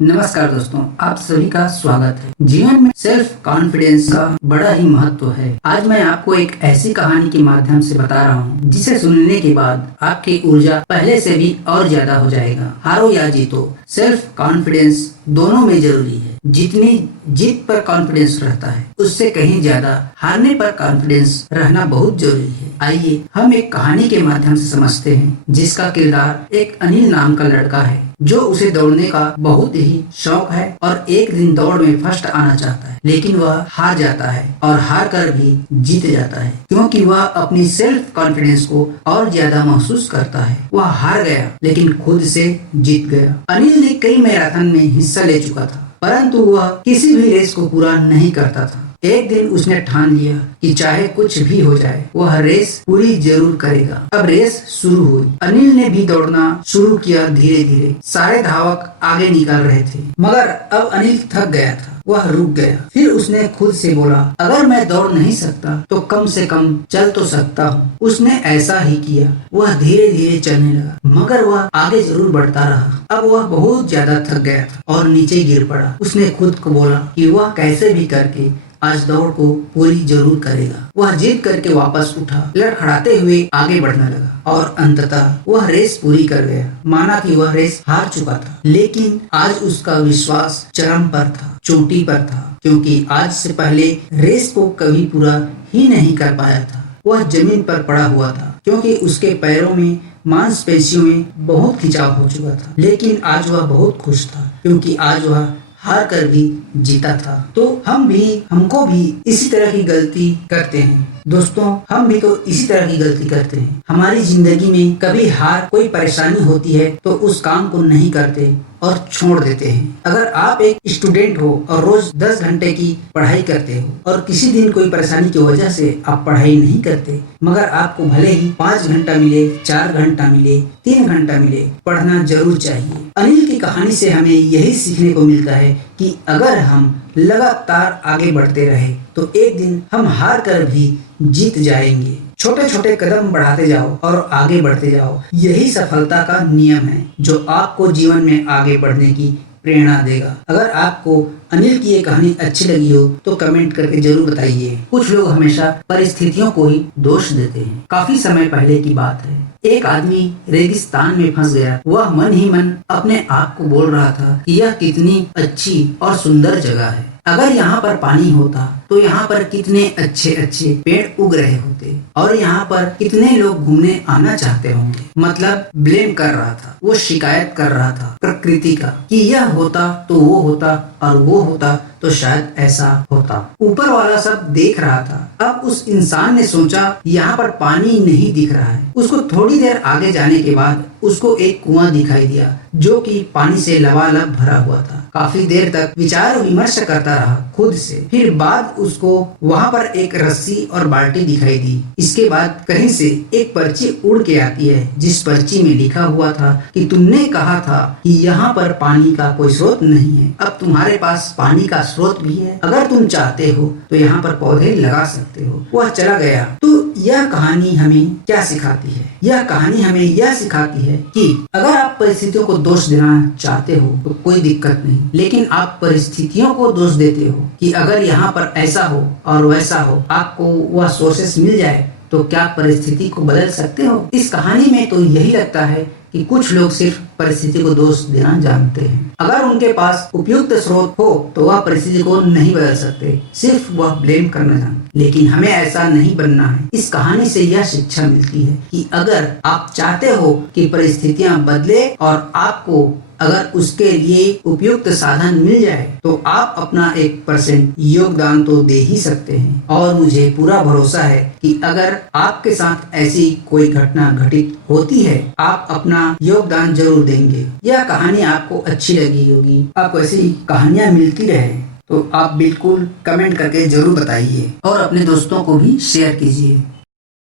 नमस्कार दोस्तों, आप सभी का स्वागत है। जीवन में सेल्फ कॉन्फिडेंस का बड़ा ही महत्व है। आज मैं आपको एक ऐसी कहानी के माध्यम से बता रहा हूँ जिसे सुनने के बाद आपकी ऊर्जा पहले से भी और ज्यादा हो जाएगा। हारो या जीतो, सेल्फ कॉन्फिडेंस दोनों में जरूरी है। जितनी जीत पर कॉन्फिडेंस रहता है उससे कहीं ज्यादा हारने पर कॉन्फिडेंस रहना बहुत जरूरी है। आइए हम एक कहानी के माध्यम से समझते हैं जिसका किरदार एक अनिल नाम का लड़का है जो उसे दौड़ने का बहुत ही शौक है और एक दिन दौड़ में फर्स्ट आना चाहता है, लेकिन वह हार जाता है और हार कर भी जीत जाता है क्योंकि वह अपनी सेल्फ कॉन्फिडेंस को और ज्यादा महसूस करता है। वह हार गया लेकिन खुद से जीत गया। अनिल ने कई मैराथन में हिस्सा ले चुका था परंतु वह किसी भी रेस को पूरा नहीं करता था। एक दिन उसने ठान लिया कि चाहे कुछ भी हो जाए वह रेस पूरी जरूर करेगा। अब रेस शुरू हुई। अनिल ने भी दौड़ना शुरू किया। धीरे धीरे सारे धावक आगे निकल रहे थे मगर अब अनिल थक गया था। वह रुक गया। फिर उसने खुद से बोला, अगर मैं दौड़ नहीं सकता तो कम से कम चल तो सकता हूँ। उसने ऐसा ही किया। वह धीरे धीरे चलने लगा मगर वह आगे जरूर बढ़ता रहा। अब वह बहुत ज्यादा थक गया था और नीचे गिर पड़ा। उसने खुद को बोला कि वह कैसे भी करके आज दौड़ को पूरी जरूर करेगा। वह जीत करके वापस उठा, लड़खड़ाते हुए आगे बढ़ने लगा और अंततः वह रेस पूरी कर गया। माना कि वह रेस हार चुका था लेकिन आज उसका विश्वास चरम पर था, चोटी पर था, क्योंकि आज से पहले रेस को कभी पूरा ही नहीं कर पाया था। वह जमीन पर पड़ा हुआ था क्योंकि उसके पैरों में मांसपेशियों में बहुत खिंचाव हो चुका था, लेकिन आज वह बहुत खुश था क्योंकि आज वह हार कर भी जीता था। तो हमको भी इसी तरह की गलती करते हैं दोस्तों। हम भी तो इसी तरह की गलती करते हैं। हमारी जिंदगी में कभी हार, कोई परेशानी होती है तो उस काम को नहीं करते और छोड़ देते हैं। अगर आप एक स्टूडेंट हो और रोज 10 घंटे की पढ़ाई करते हो और किसी दिन कोई परेशानी की वजह से आप पढ़ाई नहीं करते मगर आपको भले ही 5 घंटा मिले, 4 घंटा मिले, 3 घंटा मिले, पढ़ना जरूर चाहिए। अनिल की कहानी से हमें यही सीखने को मिलता है कि अगर हम लगातार आगे बढ़ते रहे तो एक दिन हम हार कर भी जीत जाएंगे। छोटे छोटे कदम बढ़ाते जाओ और आगे बढ़ते जाओ। यही सफलता का नियम है जो आपको जीवन में आगे बढ़ने की प्रेरणा देगा। अगर आपको अनिल की ये कहानी अच्छी लगी हो तो कमेंट करके जरूर बताइए। कुछ लोग हमेशा परिस्थितियों को ही दोष देते हैं। काफी समय पहले की बात है, एक आदमी रेगिस्तान में फंस गया। वह मन ही मन अपने आप को बोल रहा था कि यह कितनी अच्छी और सुंदर जगह है। अगर यहाँ पर पानी होता तो यहाँ पर कितने अच्छे अच्छे पेड़ उग रहे होते और यहाँ पर कितने लोग घूमने आना चाहते होंगे। मतलब ब्लेम कर रहा था, वो शिकायत कर रहा था प्रकृति का कि यह होता तो वो होता और वो होता तो शायद ऐसा होता। ऊपर वाला सब देख रहा था। अब उस इंसान ने सोचा यहाँ पर पानी नहीं दिख रहा है। उसको थोड़ी देर आगे जाने के बाद उसको एक कुआं दिखाई दिया जो कि पानी से लबालब भरा हुआ था। काफी देर तक विचार विमर्श करता रहा खुद से। फिर बाद उसको वहाँ पर एक रस्सी और बाल्टी दिखाई दी। इसके बाद कहीं से एक पर्ची उड़ के आती है जिस पर्ची में लिखा हुआ था कि तुमने कहा था कि यहाँ पर पानी का कोई स्रोत नहीं है, अब तुम्हारे पास पानी का स्रोत भी है। अगर तुम चाहते हो तो यहाँ पर पौधे लगा सकते हो। वह चला गया। तो यह कहानी हमें क्या सिखाती है? यह कहानी हमें यह सिखाती है कि अगर आप परिस्थितियों को दोष देना चाहते हो तो कोई दिक्कत नहीं, लेकिन आप परिस्थितियों को दोष देते हो कि अगर यहाँ पर ऐसा हो और वैसा हो, आपको वह सोर्सेस मिल जाए तो क्या परिस्थिति को बदल सकते हो? इस कहानी में तो यही लगता है कि कुछ लोग सिर्फ परिस्थिति को दोष देना जानते हैं। अगर उनके पास उपयुक्त स्रोत हो तो वह परिस्थिति को नहीं बदल सकते, सिर्फ वह ब्लेम करना जानते। लेकिन हमें ऐसा नहीं बनना है। इस कहानी से यह शिक्षा मिलती है कि अगर आप चाहते हो कि परिस्थितियां बदले और आपको अगर उसके लिए उपयुक्त साधन मिल जाए तो आप अपना 1% योगदान तो दे ही सकते हैं। और मुझे पूरा भरोसा है कि अगर आपके साथ ऐसी कोई घटना घटित होती है आप अपना योगदान जरूर देंगे। यह कहानी आपको अच्छी लगी होगी। आपको ऐसी कहानियाँ मिलती रहे तो आप बिल्कुल कमेंट करके जरूर बताइए और अपने दोस्तों को भी शेयर कीजिए।